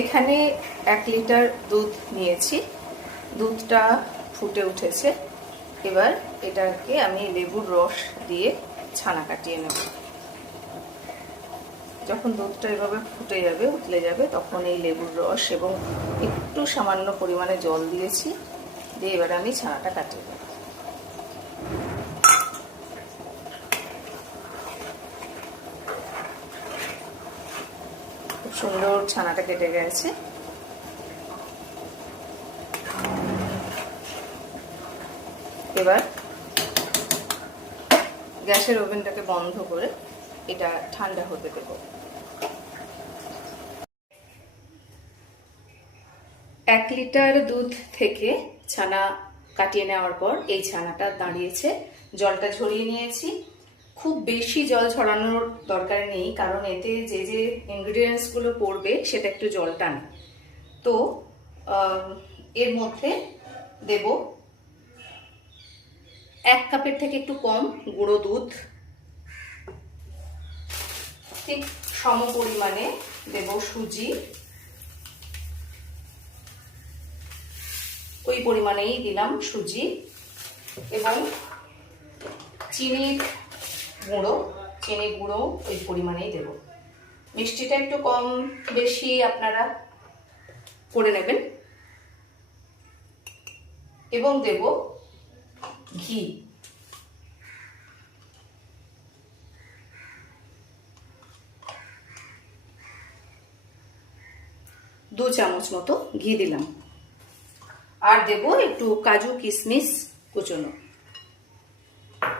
এখানে 1 লিটার দুধ নিয়েছি। দুধটা ফুটে উঠেছে। এবার এটাকে আমি লেবুর রস দিয়ে ছানা কাটিয়ে নেব। যখন দুধটা এভাবে ফুটে যাবে, উতলে যাবে, তখন এই লেবুর রস এবং একটু সামান্য পরিমাণে জল দিয়েছি, দিয়ে এবার আমি ছানাটা কাটিয়ে নেব। খুব সুন্দর ছানাটা কেটে গেছে। এবার গ্যাসের ওভেনটাকে বন্ধ করে এটা ঠান্ডা হতে দেব। 1 লিটার দুধ থেকে ছানা কাটিয়ে নেওয়ার পর এই ছানাটা দাঁড়িয়েছে। জলটা ঝরিয়ে নিয়েছি। খুব বেশি জল ঝরানোর দরকার নেই, কারণ এতে যে যে ইনগ্রিডিয়েন্টসগুলো পড়বে সেটা একটু জল টানে। তো এর মধ্যে দেব 1 কাপের থেকে একটু কম গুঁড়ো দুধ। ঠিক সম পরিমাণে দেব সুজি, ওই পরিমাণেই দিলাম সুজি, এবং চিনির গুঁড়ো ওই পরিমাণেই দেব। মিষ্টিটা একটু কম বেশি আপনারা করে নেবেন। এবং দেব ঘি, 2 চামচ মতো ঘি দিলাম। আর দেব একটু কাজু কিশমিশ কুচনো।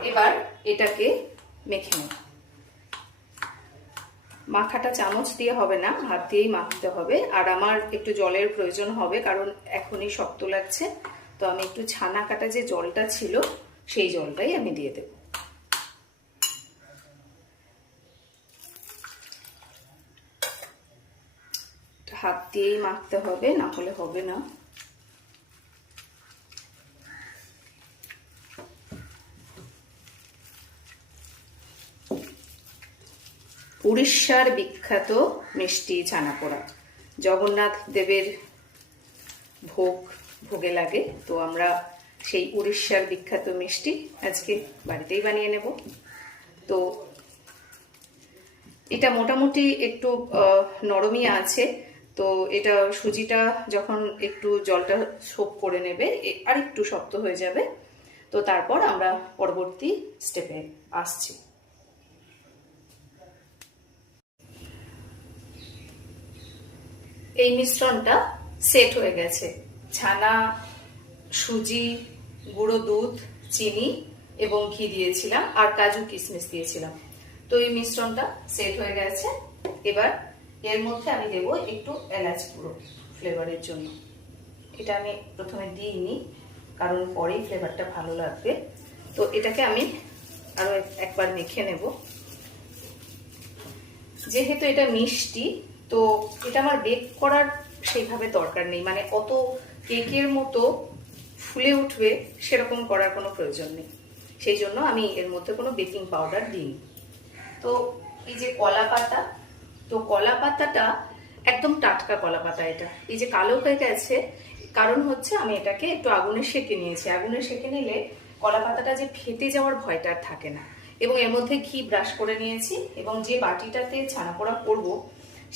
এবার এটাকে মেখে নেব। মাখাটা চামচ দিয়ে হবে না, হাত দিয়েই মাখতে হবে। আর আমার একটু জলের প্রয়োজন হবে, কারণ এখনই শক্ত লাগছে। তো আমি একটু ছানা কাটা যে জলটা ছিল সেই জলটাই আমি দিয়ে দেব। হাত দিয়েই মাখতে হবে, না হলে হবে না। উড়িষ্যার বিখ্যাত মিষ্টি ছানাপোড়া, জগন্নাথ দেবের ভোগে লাগে। তো আমরা সেই উড়িষ্যার বিখ্যাত মিষ্টি আজকে বাড়িতেই বানিয়ে নেব। তো এটা মোটামুটি একটু নরমই আছে। তো এটা সুজিটা যখন একটু জলটা সোক করে নেবে, আর একটু শক্ত হয়ে যাবে। তো তারপর আমরা পরবর্তী স্টেপে আসছি। এই মিশ্রণটা সেট হয়ে গেছে। ছানা, সুজি, গুঁড়ো দুধ, চিনি এবং ঘি দিয়েছিলাম, আর কাজু কিশমিশ দিয়েছিলাম। তো এই মিশ্রণটা সেট হয়ে গেছে। এবার এর মধ্যে আমি দেব একটু এলাচ গুঁড়ো ফ্লেভারের জন্য। এটা আমি প্রথমে দিইনি, কারণ পরেই ফ্লেভারটা ভালো লাগবে। তো এটাকে আমি আরো একবার মেখে নেব। যেহেতু এটা মিষ্টি, তো এটা আমার বেক করার সেইভাবে দরকার নেই, মানে অত কেকের মতো ফুলে উঠবে সেরকম করার কোনো প্রয়োজন নেই। সেই জন্য আমি এর মধ্যে কোনো বেকিং পাউডার দিইনি। তো এই যে কলা পাতা, তো কলা পাতাটা একদম টাটকা কলা পাতা। এটা এই যে কালো হয়ে গেছে, কারণ হচ্ছে আমি এটাকে একটু আগুনে সেঁকে নিয়েছি। আগুনে সেঁকে নিলে কলা পাতাটা যে ফেটে যাওয়ার ভয়টা আর থাকে না। এবং এর মধ্যে ঘি ব্রাশ করে নিয়েছি, এবং যে বাটিটাতে ছানাপোড়া করব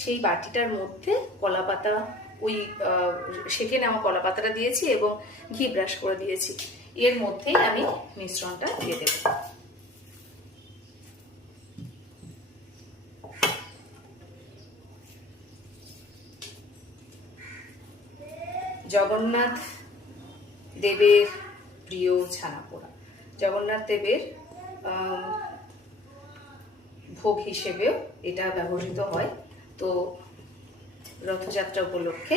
সেই বাটিটার মধ্যে কলা পাতা, ওই সেঁকে নেওয়া কলা পাতাটা দিয়েছি এবং ঘি ব্রাশ করে দিয়েছি। এর মধ্যেই আমি মিশ্রণটা দিয়ে দেব। জগন্নাথ দেবের প্রিয় ছানাপোড়া, জগন্নাথ দেবের ভোগ হিসেবেও এটা ব্যবহৃত হয়। তো রথযাত্রা উপলক্ষে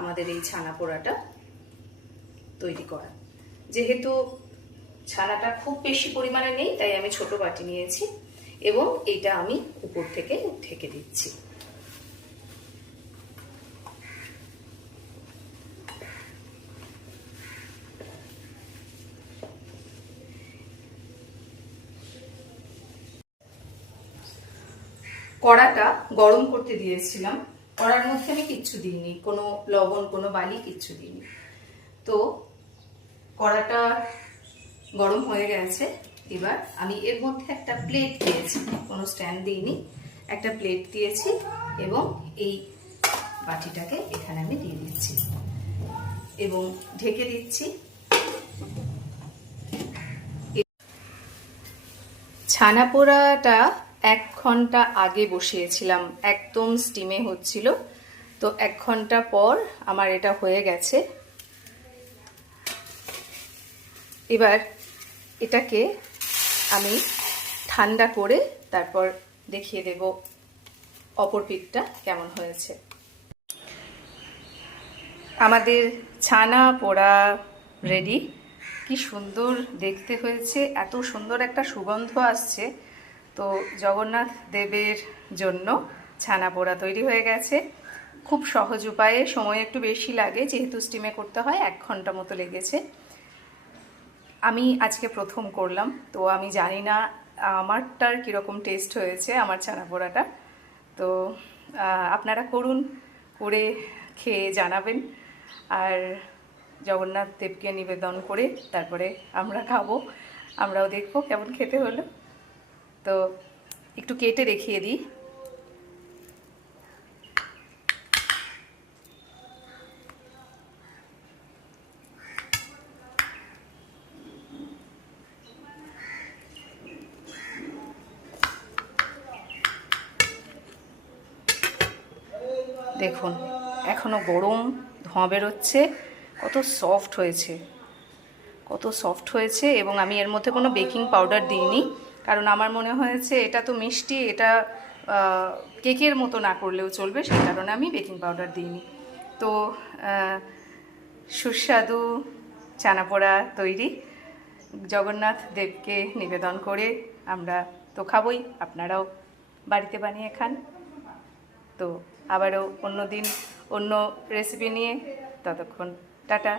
আমাদের এই ছানাপোড়াটা তৈরি করা। যেহেতু ছানাটা খুব বেশি পরিমাণে নেই, তাই আমি ছোট বাটি নিয়েছি এবং এটা আমি উপর থেকে ঢেকে দিচ্ছি। কড়াটা গরম করতে দিয়েছিলাম। কড়ার মধ্যে আমি কিচ্ছু দিইনি, কোনো লবণ কোনো বালি কিচ্ছু দিইনি। তো কড়াটা গরম হয়ে গেছে। এবার আমি এর মধ্যে একটা প্লেট দিয়েছি, কোনো স্ট্যান্ড দিইনি, একটা প্লেট দিয়েছি এবং এই বাটিটাকে এখানে আমি দিয়ে দিচ্ছি এবং ঢেকে দিচ্ছি। ছানা পোড়াটা 1 ঘন্টা আগে বসিয়েছিলাম, একদম স্টিমে হচ্ছিল। তো 1 ঘন্টা পর আমার এটা হয়ে গেছে। এবার এটাকে আমি ঠান্ডা করে তারপর দেখিয়ে দেব অপর পিঠটা কেমন হয়েছে। আমাদের ছানা পোড়া রেডি। কি সুন্দর দেখতে হয়েছে, এত সুন্দর একটা সুগন্ধ আসছে। তো জগন্নাথ দেবের জন্য ছানা পোড়া তৈরি হয়ে গেছে। খুব সহজ উপায়ে, সময় একটু বেশি লাগে যেহেতু স্টিমে করতে হয়, 1 ঘন্টা মতো লেগেছে। আমি আজকে প্রথম করলাম, তো আমি জানি না আমারটার কীরকম টেস্ট হয়েছে, আমার ছানা পোড়াটা। তো আপনারা করুন, করে খেয়ে জানাবেন। আর জগন্নাথ দেবকে নিবেদন করে তারপরে আমরা খাবো, আমরাও দেখবো কেমন খেতে হলো। তো একটু কেটে দেখিয়ে দিই। দেখুন এখনো গরম, ধোঁয়া বেরোচ্ছে, কত সফট হয়েছে, কত সফট হয়েছে। এবং আমি এর মধ্যে কোনো বেকিং পাউডার দিইনি, কারণ আমার মনে হয়েছে এটা তো মিষ্টি, এটা কেকের মতো না করলেও চলবে, সেই কারণে আমি বেকিং পাউডার দিইনি। তো সুস্বাদু ছানা পোড়া তৈরি। জগন্নাথ দেবকে নিবেদন করে আমরা তো খাবই, আপনারাও বাড়িতে বানিয়ে খান। তো আবারও অন্য দিন অন্য রেসিপি নিয়ে, ততক্ষণ টাটা।